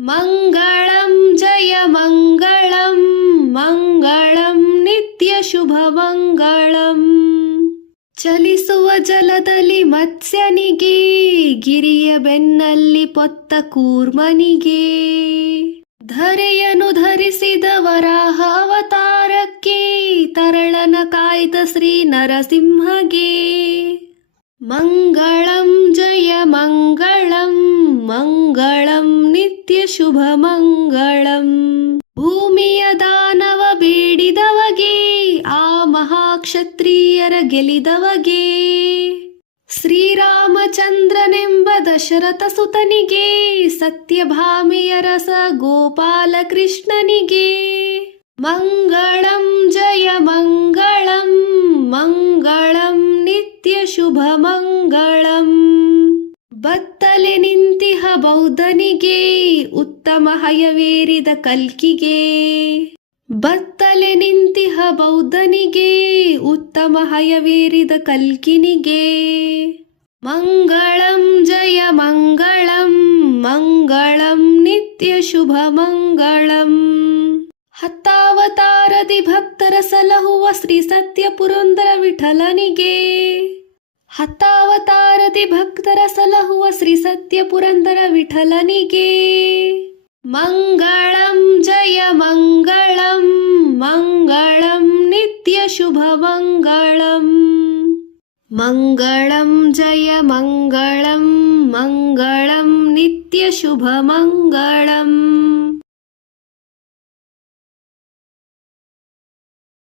ಮಂಗಳಂ ಜಯ ಮಂಗಳಂ ಮಂಗಳಂ ನಿತ್ಯ ಶುಭ ಮಂಗಳಂ. ಚಲಿಸುವ ಜಲದಲ್ಲಿ ಮತ್ಸ್ಯನಿಗೆ, ಗಿರಿಯ ಬೆನ್ನಲ್ಲಿ ಪೊತ್ತ ಕೂರ್ಮನಿಗೆ, ಧರೆಯನ್ನು ಧರಿಸಿದ ವರಾಹ ಅವತಾರಕ್ಕೆ, ತರಳನ ಕಾಯ್ದ ಶ್ರೀ ನರಸಿಂಹಗೆ. ಮಂಗಳಂ ಜಯ ಮಂಗಳಂ ಮಂಗಳಂ ನಿತ್ಯ ಶುಭ ಮಂಗಳಂ. ಭೂಮಿಯ ದಾನವ ಬೇಡಿದವಗೆ, ಆ ಮಹಾಕ್ಷತ್ರಿಯರ ಗೆಲಿದವಗೆ, ಶ್ರೀರಾಮಚಂದ್ರನೆಂಬ ದಶರಥ ಸುತನಿಗೆ, ಸತ್ಯಭಾಮಿಯ ರಸ ಗೋಪಾಲ ಕೃಷ್ಣನಿಗೆ. ಮಂಗಳಂ ಜಯ ಮಂಗಳಂ ಮಂಗಳಂ ನಿತ್ಯ ಶುಭ ಮಂಗಳಂ. ಬತ್ತಲೆ ನಿಂತಿಹ ಬೌದ್ಧನಿಗೆ, ಉತ್ತಮ ಹಯವೇರಿದ ಕಲ್ಕಿಗೆ, ಬತ್ತಲೆ ನಿಂತಿಹ ಬೌದ್ಧನಿಗೆ, ಉತ್ತಮ ಹಯವೇರಿದ ಕಲ್ಕಿನಿಗೆ. ಮಂಗಳಂ ಜಯ ಮಂಗಳಂ ಮಂಗಳಂ ನಿತ್ಯ ಶುಭ ಮಂಗಳಂ. ಹತ್ತಾವತಾರದಿ ಭಕ್ತರ ಸಲಹುವ ಶ್ರೀ ಸತ್ಯ ಪುರಂದರ ವಿಠಲನಿಗೆ, ಹತ್ತಾವತಾರದಿ ಭಕ್ತರ ಸಲಹುವ ಶ್ರೀ ಸತ್ಯ ಪುರಂದರ ವಿಠಲನಿಗೆ. ಮಂಗಳಂ ಜಯ ಮಂಗಳಂ ಮಂಗಳಂ ನಿತ್ಯ ಶುಭ ಮಂಗಳಂ. ಮಂಗಳಂ ಜಯ ಮಂಗಳಂ ಮಂಗಳಂ ನಿತ್ಯ ಶುಭ ಮಂಗಳಂ.